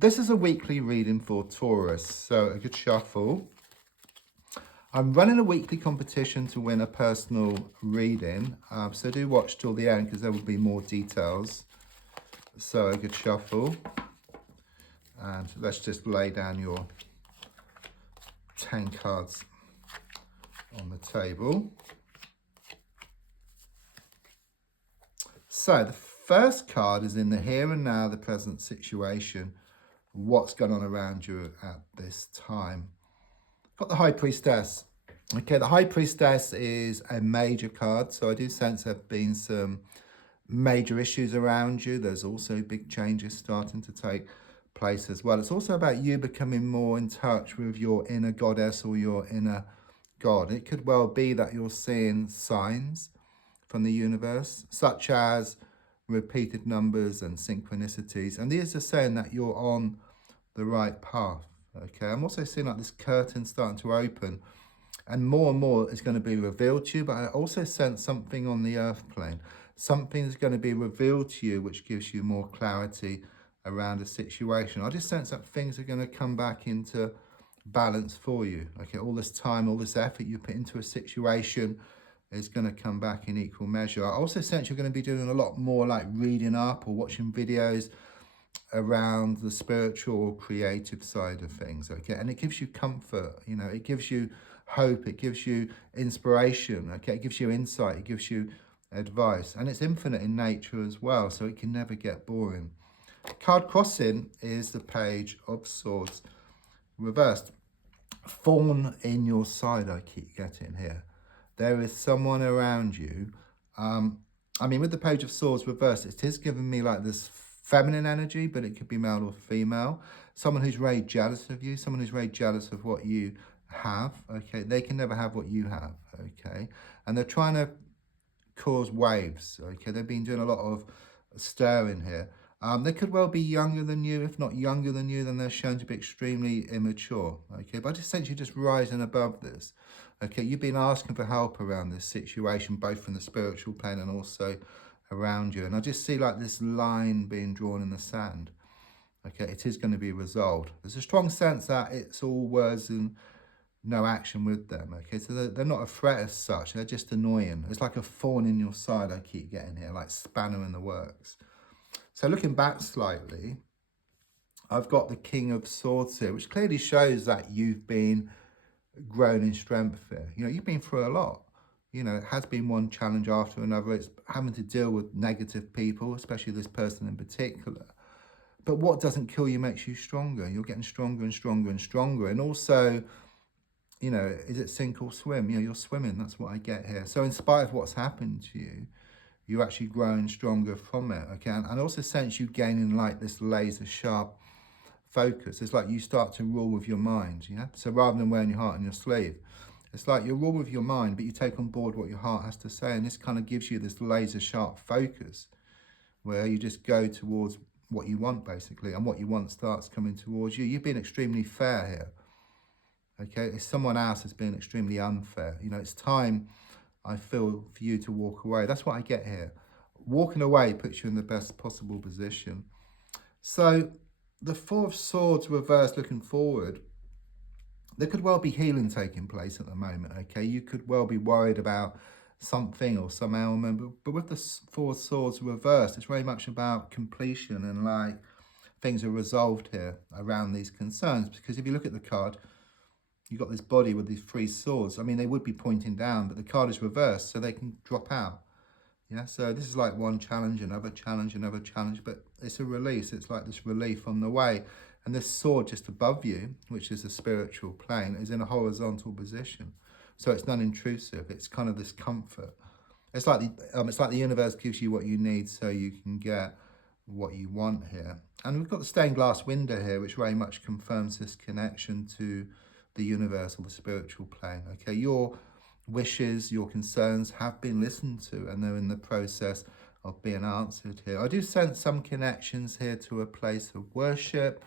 This is a weekly reading for Taurus, so a good shuffle. I'm running a weekly competition to win a personal reading, so do watch till the end because there will be more details. So a good shuffle, and let's just lay down your 10 cards on the table. So the first card is in the here and now, the present situation, what's going on around you at this time. Got the High Priestess. Okay, the High Priestess is a major card, so I do sense there have been some major issues around you. There's also big changes starting to take place as well. It's also about you becoming more in touch with your inner goddess or your inner god. It could well be that you're seeing signs from the universe, such as repeated numbers and synchronicities. And these are saying that you're on the right path. Okay, I'm also seeing like this curtain starting to open and more is going to be revealed to you. But I also sense something on the earth plane. Something is going to be revealed to you, which gives you more clarity around a situation. I just sense that things are going to come back into balance for you. Okay, all this time, all this effort you put into a situation is going to come back in equal measure. I also sense you're going to be doing a lot more like reading up or watching videos around the spiritual or creative side of things. Okay, and it gives you comfort, you know, it gives you hope, it gives you inspiration. Okay, it gives you insight, it gives you advice, and it's infinite in nature as well, so it can never get boring. Card crossing is the Page of Swords reversed. Thorn in your side, I keep getting here. There is someone around you. I mean, with the Page of Swords reversed, it is giving me like this feminine energy, but it could be male or female. Someone who's very jealous of you, someone who's very jealous of what you have. Okay, they can never have what you have. Okay, and they're trying to cause waves. Okay, they've been doing a lot of stirring here. They could well be younger than you. If not younger than you, then they're shown to be extremely immature. Okay, but I just sense you just rising above this. Okay, you've been asking for help around this situation, both from the spiritual plane and also around you. And I just see like this line being drawn in the sand. Okay, it is going to be resolved. There's a strong sense that it's all words and no action with them. Okay, so they're not a threat as such. They're just annoying. It's like a thorn in your side I keep getting here, like spanner in the works. So looking back slightly, I've got the King of Swords here, which clearly shows that you've been grown in strength here. You know, you've been through a lot. You know, it has been one challenge after another. It's having to deal with negative people, especially this person in particular. But what doesn't kill you makes you stronger. You're getting stronger and stronger and stronger. And also, you know, is it sink or swim? You know, you're swimming. That's what I get here. So in spite of what's happened to you, you're actually growing stronger from it. Okay, and I also sense you gaining like this laser sharp focus. It's like you start to rule with your mind. Yeah. So rather than wearing your heart on your sleeve, it's like you rule with your mind, but you take on board what your heart has to say, and this kind of gives you this laser sharp focus, where you just go towards what you want basically, and what you want starts coming towards you. You've been extremely fair here. Okay, if someone else has been extremely unfair, you know, it's time, I feel, for you to walk away. That's what I get here. Walking away puts you in the best possible position. So the Four of Swords reversed looking forward, there could well be healing taking place at the moment. Okay, you could well be worried about something or some ailment, but with the Four of Swords reversed, it's very much about completion and like things are resolved here around these concerns. Because if you look at the card, you've got this body with these three swords. I mean, they would be pointing down, but the card is reversed, so they can drop out. Yeah, so this is like one challenge, another challenge, another challenge, but it's a release. It's like this relief on the way. And this sword just above you, which is the spiritual plane, is in a horizontal position. So it's non-intrusive. It's kind of this comfort. It's like the universe gives you what you need so you can get what you want here. And we've got the stained glass window here, which very much confirms this connection to the universe or the spiritual plane. Okay, your wishes, your concerns have been listened to, and they're in the process of being answered here. I do sense some connections here to a place of worship,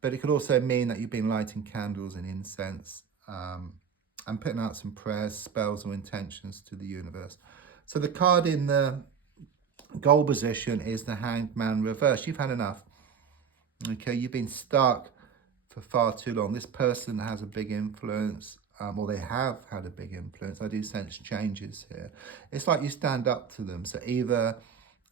but it could also mean that you've been lighting candles and incense and putting out some prayers, spells, or intentions to the universe. So the card in the goal position is the Hanged Man reverse. You've had enough. Okay, you've been stuck for far too long. This person has a big influence, or they have had a big influence. I do sense changes here. It's like you stand up to them. So either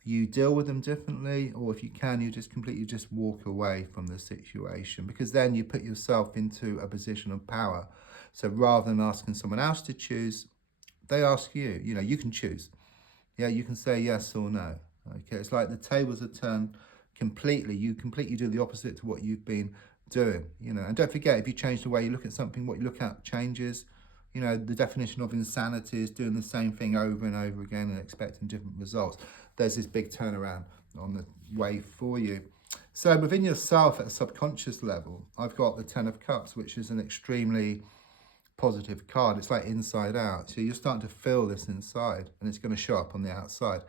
you deal with them differently, or if you can, you just completely just walk away from the situation, because then you put yourself into a position of power. So rather than asking someone else to choose, they ask you. You know, you can choose. Yeah, you can say yes or no. Okay, it's like the tables are turned completely. You completely do the opposite to what you've been doing. You know, and don't forget, if you change the way you look at something, what you look at changes. You know, the definition of insanity is doing the same thing over and over again and expecting different results. There's this big turnaround on the way for you. So within yourself at a subconscious level, I've got the Ten of Cups, which is an extremely positive card. It's like inside out. So you're starting to feel this inside, and it's going to show up on the outside.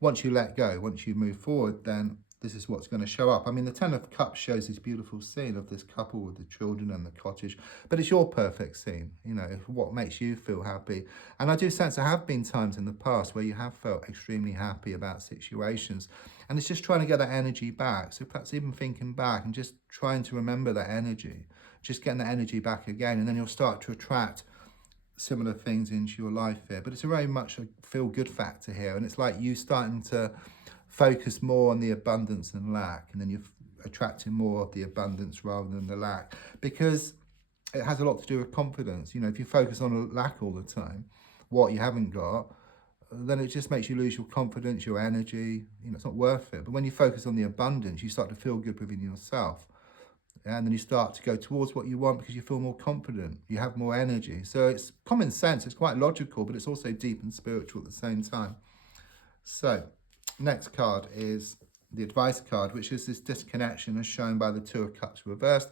Once you let go, once you move forward, then this is what's going to show up. I mean, the Ten of Cups shows this beautiful scene of this couple with the children and the cottage, but it's your perfect scene, you know, what makes you feel happy. And I do sense there have been times in the past where you have felt extremely happy about situations, and it's just trying to get that energy back. So perhaps even thinking back and just trying to remember that energy, just getting that energy back again, and then you'll start to attract similar things into your life here. But it's very much a feel good factor here, and it's like you starting to focus more on the abundance and lack, and then you're attracting more of the abundance rather than the lack, because it has a lot to do with confidence. You know, if you focus on lack all the time, what you haven't got, then it just makes you lose your confidence, your energy. You know, it's not worth it. But when you focus on the abundance, you start to feel good within yourself. And then you start to go towards what you want because you feel more confident, you have more energy. So it's common sense, it's quite logical, but it's also deep and spiritual at the same time. So next card is the advice card, which is this disconnection as shown by the Two of Cups reversed.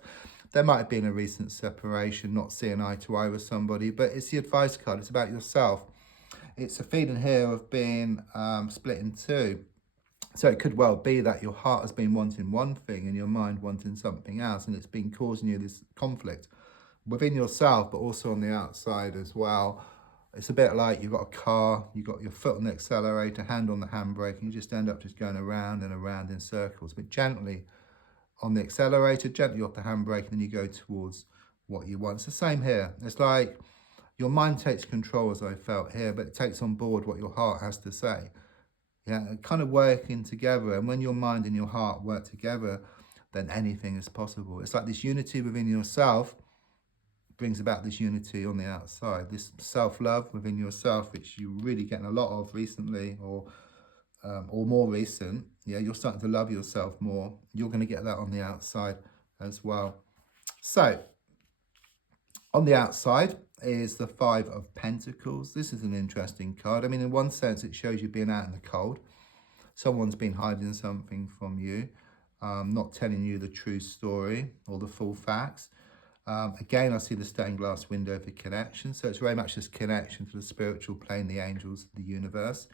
There might have been a recent separation, not seeing eye to eye with somebody, but it's the advice card. It's about yourself. It's a feeling here of being split in two. So it could well be that your heart has been wanting one thing and your mind wanting something else, and it's been causing you this conflict within yourself, but also on the outside as well. It's a bit like you've got a car, you've got your foot on the accelerator, hand on the handbrake, and you just end up just going around and around in circles, but gently on the accelerator, gently off the handbrake, and then you go towards what you want. It's the same here. It's like your mind takes control, as I felt here, but it takes on board what your heart has to say. Yeah, kind of working together. And when your mind and your heart work together, then anything is possible. It's like this unity within yourself brings about this unity on the outside, this self-love within yourself, which you're really getting a lot of recently, or more recent. Yeah, you're starting to love yourself more. You're going to get that on the outside as well. So on the outside is the Five of Pentacles. This is an interesting card. I mean, in one sense, it shows you being out in the cold. Someone's been hiding something from you, not telling you the true story or the full facts. Again, I see the stained glass window for connection. So it's very much this connection to the spiritual plane, the angels, the universe.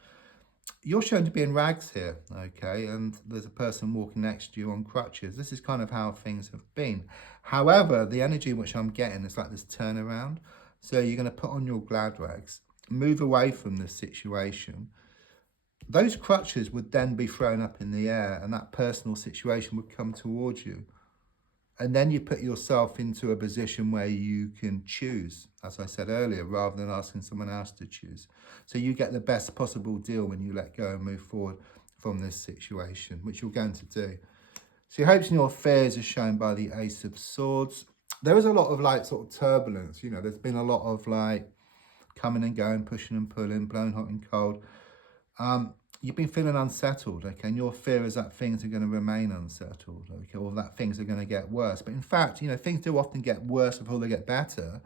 You're shown to be in rags here, okay? And there's a person walking next to you on crutches. This is kind of how things have been. However, the energy which I'm getting is like this turnaround. So you're going to put on your glad rags, move away from this situation. Those crutches would then be thrown up in the air, and that personal situation would come towards you. And then you put yourself into a position where you can choose, as I said earlier, rather than asking someone else to choose. So you get the best possible deal when you let go and move forward from this situation, which you're going to do. So your hopes and your fears are shown by the Ace of Swords. There is a lot of like sort of turbulence, you know, there's been a lot of like coming and going, pushing and pulling, blowing hot and cold. You've been feeling unsettled, okay, and your fear is that things are going to remain unsettled, okay, or that things are going to get worse. But in fact, you know, things do often get worse before they get better.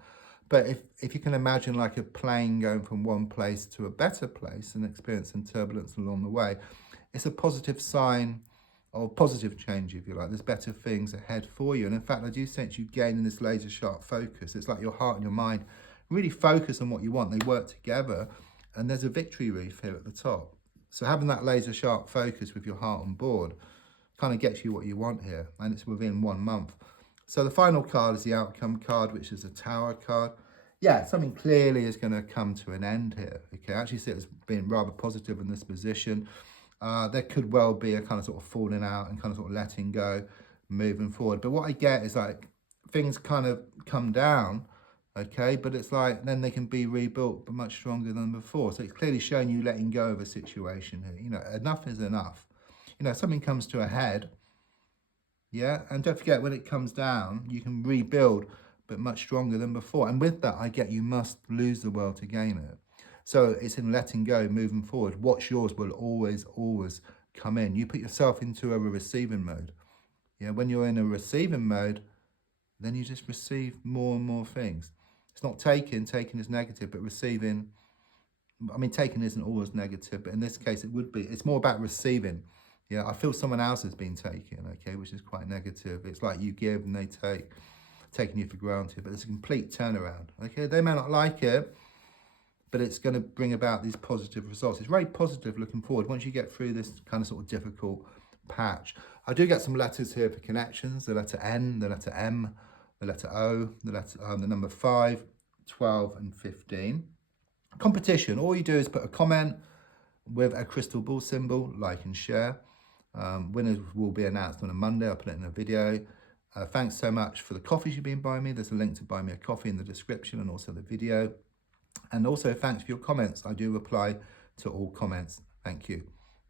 But if you can imagine like a plane going from one place to a better place and experiencing turbulence along the way, it's a positive sign or positive change, if you like. There's better things ahead for you. And in fact, I do sense you gaining this laser sharp focus. It's like your heart and your mind really focus on what you want. They work together, and there's a victory wreath here at the top. So having that laser sharp focus with your heart on board kind of gets you what you want here, and it's within 1 month. So the final card is the outcome card, which is a Tower card. Yeah, something clearly is going to come to an end here. Okay, I actually see it as being rather positive in this position. There could well be a kind of sort of falling out and kind of sort of letting go, moving forward. But what I get is like things kind of come down, okay, but it's like then they can be rebuilt but much stronger than before. So it's clearly showing you letting go of a situation here. You know, enough is enough. You know, something comes to a head, yeah, and don't forget, when it comes down, you can rebuild but much stronger than before. And with that, I get you must lose the world to gain it. So it's in letting go, moving forward. What's yours will always come in. You put yourself into a receiving mode. Yeah, when you're in a receiving mode, then you just receive more and more things. It's not taking is negative, but receiving, I mean, taking isn't always negative, but in this case it would be. It's more about receiving. Yeah, I feel someone else has been taken, okay, which is quite negative. It's like you give and they take, taking you for granted, but it's a complete turnaround, okay? They may not like it, but it's going to bring about these positive results. It's very positive looking forward once you get through this kind of sort of difficult patch. I do get some letters here for connections, the letter N, the letter M, the letter O, the number 5, 12 and 15. Competition, all you do is put a comment with a crystal ball symbol, like and share. Winners will be announced on a Monday. I'll put it in a video. Thanks so much for the coffees you've been buying me. There's a link to buy me a coffee in the description and also the video. And also thanks for your comments. I do reply to all comments. Thank you.